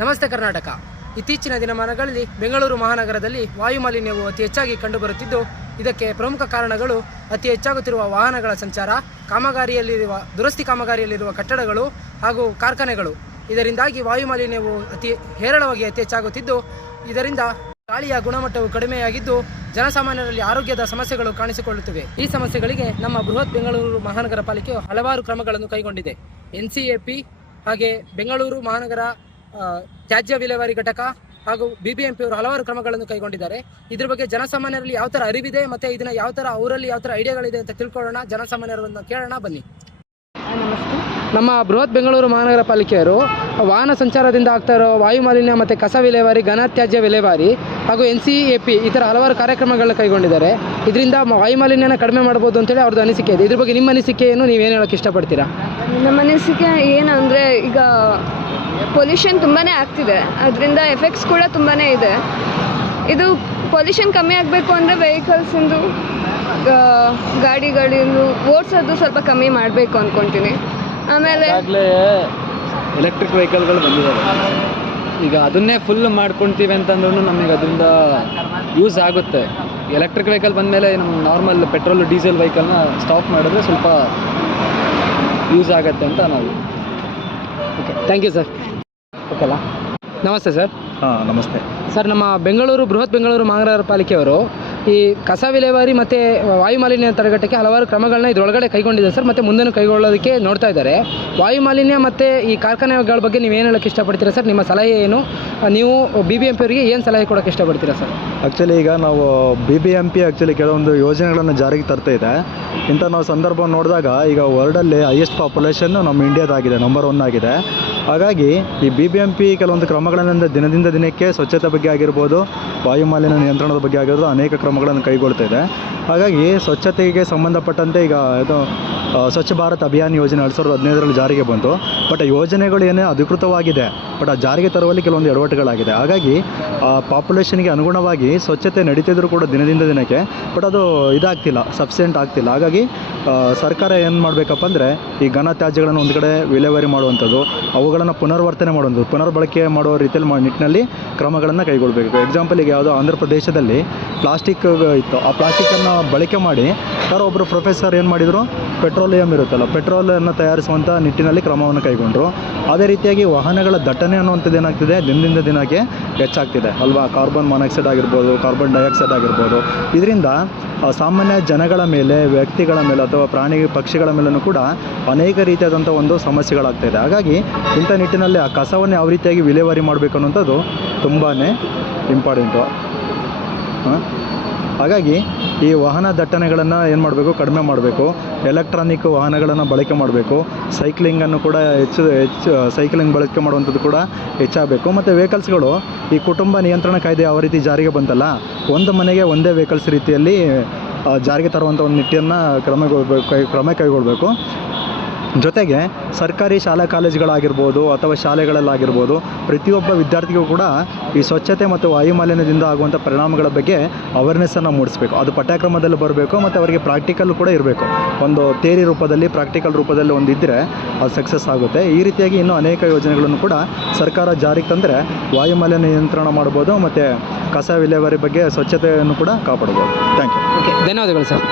ನಮಸ್ತೆ ಕರ್ನಾಟಕ. ಇತ್ತೀಚಿನ ದಿನಮಾನಗಳಲ್ಲಿ ಬೆಂಗಳೂರು ಮಹಾನಗರದಲ್ಲಿ ವಾಯುಮಾಲಿನ್ಯವು ಅತಿ ಹೆಚ್ಚಾಗಿ ಕಂಡುಬರುತ್ತಿದ್ದು, ಇದಕ್ಕೆ ಪ್ರಮುಖ ಕಾರಣಗಳು ಅತಿ ಹೆಚ್ಚಾಗುತ್ತಿರುವ ವಾಹನಗಳ ಸಂಚಾರ, ದುರಸ್ತಿ ಕಾಮಗಾರಿಯಲ್ಲಿರುವ ಕಟ್ಟಡಗಳು ಹಾಗೂ ಕಾರ್ಖಾನೆಗಳು. ಇದರಿಂದಾಗಿ ವಾಯುಮಾಲಿನ್ಯವು ಅತಿ ಹೆಚ್ಚಾಗುತ್ತಿದ್ದು, ಇದರಿಂದ ಗಾಳಿಯ ಗುಣಮಟ್ಟವು ಕಡಿಮೆಯಾಗಿದ್ದು ಜನಸಾಮಾನ್ಯರಲ್ಲಿ ಆರೋಗ್ಯದ ಸಮಸ್ಯೆಗಳು ಕಾಣಿಸಿಕೊಳ್ಳುತ್ತಿವೆ. ಈ ಸಮಸ್ಯೆಗಳಿಗೆ ನಮ್ಮ ಬೃಹತ್ ಬೆಂಗಳೂರು ಮಹಾನಗರ ಪಾಲಿಕೆಯು ಹಲವಾರು ಕ್ರಮಗಳನ್ನು ಕೈಗೊಂಡಿದೆ. NCAP ಹಾಗೆ ಬೆಂಗಳೂರು ಮಹಾನಗರ ತ್ಯಾಜ್ಯ ವಿಲೇವಾರಿ ಘಟಕ ಹಾಗೂ BBMP ಅವರು ಹಲವಾರು ಕ್ರಮಗಳನ್ನು ಕೈಗೊಂಡಿದ್ದಾರೆ. ಇದ್ರ ಬಗ್ಗೆ ಜನಸಾಮಾನ್ಯರಲ್ಲಿ ಯಾವ ಥರ ಅರಿವಿದೆ ಮತ್ತು ಇದನ್ನ ಅವರಲ್ಲಿ ಯಾವ ಥರ ಐಡಿಯಾಗಳಿದೆ ಅಂತ ತಿಳ್ಕೊಳ್ಳೋಣ. ಜನಸಾಮಾನ್ಯರನ್ನು ಕೇಳೋಣ ಬನ್ನಿ. ನಮಸ್ತೆ. ನಮ್ಮ ಬೃಹತ್ ಬೆಂಗಳೂರು ಮಹಾನಗರ ಪಾಲಿಕೆಯವರು ವಾಹನ ಸಂಚಾರದಿಂದ ಆಗ್ತಾ ಇರೋ ವಾಯುಮಾಲಿನ್ಯ ಮತ್ತು ಕಸ ವಿಲೇವಾರಿ, ಘನತ್ಯಾಜ್ಯ ವಿಲೇವಾರಿ ಹಾಗೂ NCAP ಈ ಥರ ಹಲವಾರು ಕಾರ್ಯಕ್ರಮಗಳನ್ನ ಕೈಗೊಂಡಿದ್ದಾರೆ. ಇದರಿಂದ ವಾಯುಮಾಲಿನ್ಯನ ಕಡಿಮೆ ಮಾಡ್ಬೋದು ಅಂತೇಳಿ ಅವ್ರದ್ದು ಅನಿಸಿಕೆ ಇದೆ. ಇದ್ರ ಬಗ್ಗೆ ನಿಮ್ಮ ಅನಿಸಿಕೆ ಏನು, ನೀವೇನು ಹೇಳೋಕ್ಕೆ ಇಷ್ಟಪಡ್ತೀರಾ? ನಮ್ಮ ಅನಿಸಿಕೆ ಏನಂದರೆ, ಈಗ ಪೊಲ್ಯೂಷನ್ ತುಂಬಾ ಆಗ್ತಿದೆ, ಅದರಿಂದ ಎಫೆಕ್ಟ್ಸ್ ಕೂಡ ತುಂಬಾ ಇದೆ. ಇದು ಪೊಲ್ಯೂಷನ್ ಕಮ್ಮಿ ಆಗಬೇಕು ಅಂದರೆ ವೆಹಿಕಲ್ಸಿಂದು ಗಾಡಿಗಳಿಂದು ಓಡಿಸೋದು ಸ್ವಲ್ಪ ಕಮ್ಮಿ ಮಾಡಬೇಕು ಅಂದ್ಕೊತೀನಿ. ಆಮೇಲೆ ಎಲೆಕ್ಟ್ರಿಕ್ ವೆಹಿಕಲ್ಗಳು ಬಂದಿದ್ದಾವೆ. ಈಗ ಅದನ್ನೇ ಫುಲ್ ಮಾಡ್ಕೊಳ್ತೀವಿ ಅಂತಂದ್ರೂ ನಮಗೆ ಅದರಿಂದ ಯೂಸ್ ಆಗುತ್ತೆ. ಎಲೆಕ್ಟ್ರಿಕ್ ವೆಹಿಕಲ್ ಬಂದಮೇಲೆ ನಮ್ಮ ನಾರ್ಮಲ್ ಪೆಟ್ರೋಲ್ ಡೀಸೆಲ್ ವೆಹಿಕಲ್ನ ಸ್ಟಾಪ್ ಮಾಡಿದ್ರೆ ಸ್ವಲ್ಪ ಯೂಸ್ ಆಗುತ್ತೆ ಅಂತ ನಾವು. Okay, thank you sir. ಓಕೆಲ್ಲ, ನಮಸ್ತೆ ಸರ್. ಹಾಂ, ನಮಸ್ತೆ ಸರ್. ನಮ್ಮ ಬೃಹತ್ ಬೆಂಗಳೂರು ಮಹಾನಗರ ಪಾಲಿಕೆಯವರು ಈ ಕಸ ವಿಲೇವಾರಿ ಮತ್ತು ವಾಯುಮಾಲಿನ್ಯ ತಡೆಗಟ್ಟಕ್ಕೆ ಹಲವಾರು ಕ್ರಮಗಳನ್ನ ಇದರೊಳಗಡೆ ಕೈಗೊಂಡಿದೆ ಸರ್, ಮತ್ತು ಮುಂದೆನೂ ಕೈಗೊಳ್ಳೋದಕ್ಕೆ ನೋಡ್ತಾ ಇದ್ದಾರೆ. ವಾಯುಮಾಲಿನ್ಯ ಮತ್ತು ಈ ಕಾರ್ಖಾನೆಗಳ ಬಗ್ಗೆ ನೀವೇನು ಹೇಳೋಕ್ಕೆ ಇಷ್ಟಪಡ್ತೀರಾ ಸರ್? ನಿಮ್ಮ ಸಲಹೆ ಏನು? ನೀವು BBMP ಅವರಿಗೆ ಏನು ಸಲಹೆ ಕೊಡೋಕ್ಕೆ ಇಷ್ಟಪಡ್ತೀರಾ ಸರ್? ಆ್ಯಕ್ಚುಲಿ ಈಗ ನಾವು BBMP ಕೆಲವೊಂದು ಯೋಜನೆಗಳನ್ನು ಜಾರಿಗೆ ತರ್ತಾ ಇದೆ. ಇಂಥ ನಾವು ಸಂದರ್ಭ ನೋಡಿದಾಗ ಈಗ ವರ್ಲ್ಡಲ್ಲಿ ಹೈಯೆಸ್ಟ್ ಪಾಪ್ಯುಲೇಷನ್ನು ನಮ್ಮ ಇಂಡಿಯಾದಾಗಿದೆ, ನಂಬರ್ 1 ಆಗಿದೆ. ಹಾಗಾಗಿ ಈ BBMP ಕೆಲವೊಂದು ಕ್ರಮಗಳನ್ನು ದಿನದಿಂದ ದಿನಕ್ಕೆ ಸ್ವಚ್ಛತೆ ಬಗ್ಗೆ ಆಗಿರ್ಬೋದು, ವಾಯುಮಾಲಿನ್ಯ ನಿಯಂತ್ರಣದ ಬಗ್ಗೆ ಆಗಿರ್ಬೋದು ಅನೇಕ ಕ್ರಮಗಳನ್ನು ಕೈಗೊಳ್ತಾ ಇದೆ. ಹಾಗಾಗಿ ಸ್ವಚ್ಛತೆಗೆ ಸಂಬಂಧಪಟ್ಟಂತೆ ಈಗ ಇದು ಸ್ವಚ್ಛ ಭಾರತ್ ಅಭಿಯಾನ ಯೋಜನೆ 2015ರಲ್ಲಿ ಜಾರಿಗೆ ಬಂತು. ಬಟ್ ಯೋಜನೆಗಳು ಏನೇ ಅಧಿಕೃತವಾಗಿದೆ, ಬಟ್ ಆ ಜಾರಿಗೆ ತರುವಲ್ಲಿ ಕೆಲವೊಂದು ಎಡವಟ್ಟುಗಳಾಗಿದೆ. ಹಾಗಾಗಿ ಪಾಪ್ಯುಲೇಷನ್ಗೆ ಅನುಗುಣವಾಗಿ ಸ್ವಚ್ಛತೆ ನಡೀತಿದ್ರು ಕೂಡ ದಿನದಿಂದ ದಿನಕ್ಕೆ, ಬಟ್ ಅದು ಇದಾಗ್ತಿಲ್ಲ, ಸಫಿಷಿಯೆಂಟ್ ಆಗ್ತಿಲ್ಲ. ಹಾಗಾಗಿ ಸರ್ಕಾರ ಏನು ಮಾಡಬೇಕಪ್ಪ ಅಂದರೆ ಈ ಘನ ತ್ಯಾಜ್ಯಗಳನ್ನು ಒಂದು ಕಡೆ ವಿಲೇವಾರಿ ಮಾಡುವಂಥದ್ದು, ಅವುಗಳನ್ನು ಪುನರ್ಬಳಕೆ ಮಾಡುವ ರೀತಿಯಲ್ಲಿ ನಿಟ್ಟಿನಲ್ಲಿ ಕ್ರಮಗಳನ್ನು ಕೈಗೊಳ್ಳಬೇಕು. ಎಕ್ಸಾಂಪಲ್ ಈಗ ಯಾವುದೋ ಆಂಧ್ರ ಪ್ರದೇಶದಲ್ಲಿ ಪ್ಲಾಸ್ಟಿಕ್ ಇತ್ತು, ಆ ಪ್ಲಾಸ್ಟಿಕ್ಕನ್ನು ಬಳಕೆ ಮಾಡಿ ಯಾರೋ ಒಬ್ಬರು ಪ್ರೊಫೆಸರ್ ಏನು ಮಾಡಿದರು, ಪೆಟ್ರೋಲಿಯಂ ಇರುತ್ತಲ್ಲ, ಪೆಟ್ರೋಲನ್ನು ತಯಾರಿಸುವಂಥ ನಿಟ್ಟಿನಲ್ಲಿ ಕ್ರಮವನ್ನು ಕೈಗೊಂಡರು. ಅದೇ ರೀತಿಯಾಗಿ ವಾಹನಗಳ ದಟ್ಟಣೆ ಅನ್ನುವಂಥದ್ದು ಏನಾಗ್ತಿದೆ, ದಿನದಿಂದ ದಿನಕ್ಕೆ ಹೆಚ್ಚಾಗ್ತಿದೆ ಅಲ್ವಾ. ಕಾರ್ಬನ್ ಮಾನಾಕ್ಸೈಡ್ ಆಗಿರ್ಬೋದು, ಕಾರ್ಬನ್ ಡೈಆಕ್ಸೈಡ್ ಆಗಿರ್ಬೋದು. ಇದರಿಂದ ಸಾಮಾನ್ಯ ಜನಗಳ ಮೇಲೆ, ವ್ಯಕ್ತಿಗಳ ಮೇಲೆ ಅಥವಾ ಪ್ರಾಣಿ ಪಕ್ಷಿಗಳ ಮೇಲೂ ಕೂಡ ಅನೇಕ ರೀತಿಯಾದಂಥ ಒಂದು ಸಮಸ್ಯೆಗಳಾಗ್ತಾಯಿದೆ. ಹಾಗಾಗಿ ಇಂಥ ನಿಟ್ಟಿನಲ್ಲಿ ಆ ಕಸವನ್ನು ಯಾವ ರೀತಿಯಾಗಿ ವಿಲೇವಾರಿ ಮಾಡಬೇಕು ಅನ್ನೋಂಥದ್ದು ತುಂಬಾ ಇಂಪಾರ್ಟೆಂಟು. ಹಾಗಾಗಿ ಈ ವಾಹನ ದಟ್ಟಣೆಗಳನ್ನು ಏನು ಮಾಡಬೇಕು, ಕಡಿಮೆ ಮಾಡಬೇಕು. ಎಲೆಕ್ಟ್ರಾನಿಕ್ ವಾಹನಗಳನ್ನು ಬಳಕೆ ಮಾಡಬೇಕು. ಸೈಕ್ಲಿಂಗನ್ನು ಕೂಡ ಹೆಚ್ಚು ಸೈಕ್ಲಿಂಗ್ ಬಳಕೆ ಮಾಡುವಂಥದ್ದು ಕೂಡ ಹೆಚ್ಚಾಗಬೇಕು. ಮತ್ತು ವೆಹಿಕಲ್ಸ್ಗಳು ಈ ಕುಟುಂಬ ನಿಯಂತ್ರಣ ಕಾಯ್ದೆ ಯಾವ ರೀತಿ ಜಾರಿಗೆ ಬಂತಲ್ಲ, ಒಂದು ಮನೆಗೆ ಒಂದೇ ವೆಹಿಕಲ್ಸ್ ರೀತಿಯಲ್ಲಿ ಜಾರಿಗೆ ತರುವಂಥ ಒಂದು ನಿಟ್ಟಿಯನ್ನು ಕ್ರಮ ಕೈಗೊಳ್ಳಬೇಕು. ಜೊತೆಗೆ ಸರ್ಕಾರಿ ಶಾಲಾ ಕಾಲೇಜುಗಳಾಗಿರ್ಬೋದು ಅಥವಾ ಶಾಲೆಗಳಲ್ಲಾಗಿರ್ಬೋದು ಪ್ರತಿಯೊಬ್ಬ ವಿದ್ಯಾರ್ಥಿಗೂ ಕೂಡ ಈ ಸ್ವಚ್ಛತೆ ಮತ್ತು ವಾಯುಮಾಲಿನ್ಯದಿಂದ ಆಗುವಂಥ ಪರಿಣಾಮಗಳ ಬಗ್ಗೆ ಅವೇರ್ನೆಸ್ಸನ್ನು ಮೂಡಿಸಬೇಕು. ಅದು ಪಠ್ಯಕ್ರಮದಲ್ಲಿ ಬರಬೇಕು ಮತ್ತು ಅವರಿಗೆ ಪ್ರಾಕ್ಟಿಕಲ್ ಕೂಡ ಇರಬೇಕು. ಒಂದು ಥಿಯರಿ ರೂಪದಲ್ಲಿ, ಪ್ರಾಕ್ಟಿಕಲ್ ರೂಪದಲ್ಲಿ ಒಂದು ಇದ್ದರೆ ಅದು ಸಕ್ಸಸ್ ಆಗುತ್ತೆ. ಈ ರೀತಿಯಾಗಿ ಇನ್ನೂ ಅನೇಕ ಯೋಜನೆಗಳನ್ನು ಕೂಡ ಸರ್ಕಾರ ಜಾರಿಗೆ ತಂದರೆ ವಾಯುಮಾಲಿನ್ಯ ನಿಯಂತ್ರಣ ಮಾಡ್ಬೋದು ಮತ್ತು ಕಸ ವಿಲೇವಾರಿ ಬಗ್ಗೆ ಸ್ವಚ್ಛತೆಯನ್ನು ಕೂಡ ಕಾಪಾಡ್ಬೋದು. Thank you. ಓಕೆ, ಧನ್ಯವಾದಗಳು ಸರ್.